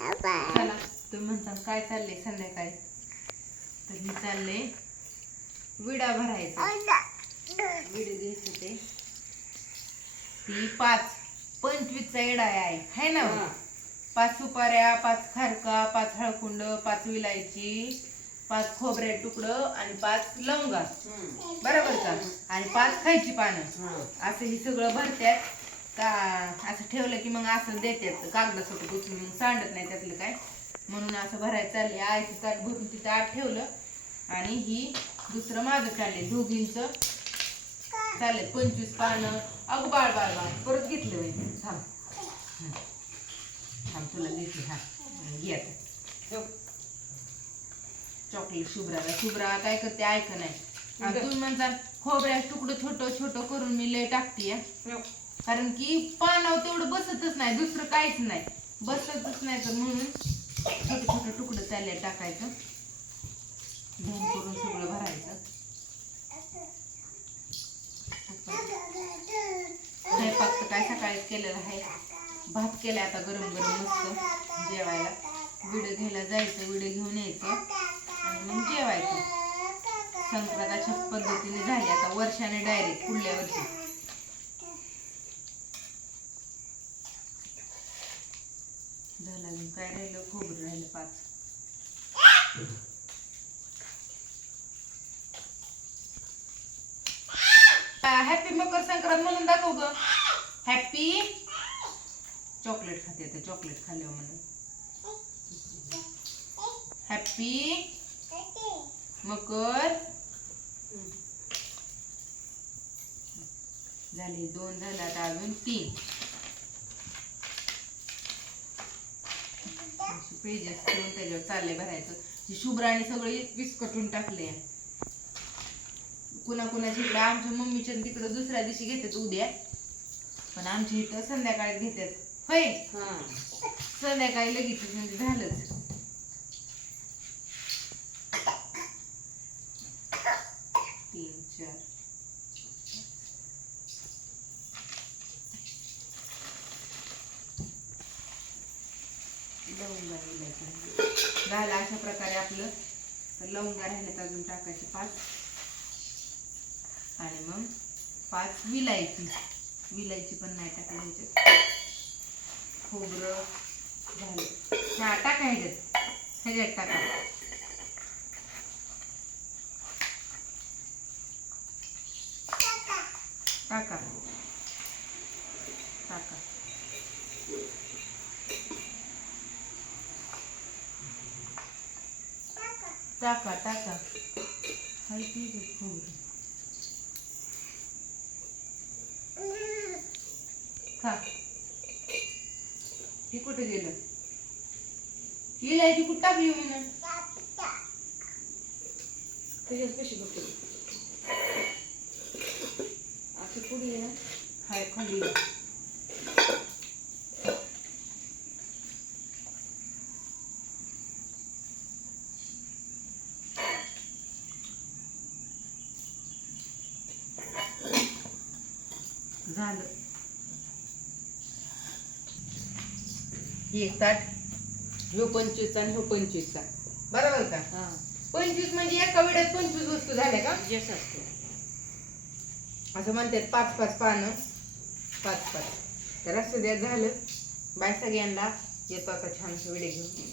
चला तुम्ही म्हणता काय चाललंय संध्याकाळी? तर मी चालले विडा भरायचा. विडे. घ्यायचं ते. ती पाच पंचवीसचा एडा आहे. हाय ना? पाच सुपाऱ्या पाच खारका पाच हळकुंड पाच विलायची पाच खोबऱ्या तुकडं आणि पाच लवंगा. बरोबर का? आणि पाच खायची पानं. असं हे सगळं भरत्यात. का असं ठेवलं की मग असं देतात कागदासोबत उचलून मग सांडत नाही त्यातलं काय. म्हणून असं भरायचं चालले आईचं ताट भरून तिथं आत ठेवलं आणि ही दुसरं माझं चाललंय दोघींचं. चाललंय पंचवीस पानं. अगं बाळ बाळ बाळ परत घेतलं बाई. थांब. हं. थांब तुला देते हा. घे आता. चॉकलेट शुभ्राला शुभ्रा काय करते ऐक नाही तुम्ही म्हणता खोबऱ्या तुकडं छोटं छोटं करून मी लय टाकते कारण की पानावर तेवढं बसतच नाही दुसरं काहीच नाही. बसतच नाही तर म्हणून छोटं छोटं तुकडं त्याला टाकायचं. धुवून करून सगळं भरायचं. स्वयंपाक तर काय सकाळीच केलेलं आहे. भात केलाय आता गरम गरम मस्त जेवायला. विडं घ्यायला जायचं विडं घेऊन यायचं. आणि मग जेवायचं. संक्रांताच्या पद्धतीने झाली आता वर्षाने डायरेक्ट पुढल्या वर्षी झालं अजून काय राहिलं? खोबरं राहिलं पाच. हॅपी मकर संक्रांत म्हणून दाखव ग. हॅपी चॉकलेट खाते आता चॉकलेट खाल्ल्यावर म्हणून. हॅपी मकर? झाले दोन झाले आता अजून तीन. पेजेस ठेवून त्याच्यावर चालले भरायचं. ही शुभ्राने सगळे विस्कटून टाकले कुणा कुणाच्या इकडे आमच्या मम्मीच्या तिकडं दुसऱ्या दिवशी घेतात उद्या. पण आमच्या इथं संध्याकाळी घेतात. होय? संध्याकाळी लगेच म्हणजे झालंच तीन चार लवंगा विलायचं झालं अशा प्रकारे आपलं लवंगा राहिल्यात अजून टाकायचे पाच. आणि मग पाच विलायची. विलायची पण नाही टाकायची खोबरं झालं. हा टाका ह्याच्यात. ह्याच्यात टाका. टाका. टाका. टाका टाका. हाय आहे खोबरं खा. ती कुठे गेलं? इलायची कुठं टाकली म्हणून त्याच्यात कशी बघते? आता पुढे आहे ना. हाय खाली झालं. एक ताट ह्यो पंचवीसचा आणि ह्यो पंचवीसचा बरोबर का? हा. पंचवीस म्हणजे एका वेळेत पंचवीस वस्तू झाल्या का? जस असतो. असं म्हणतात पाच पाच पानं. पाच पाच. तर असं द्या झालं. बाय सगळ्यांना. येतो आता छान व्हिडिओ घेऊन.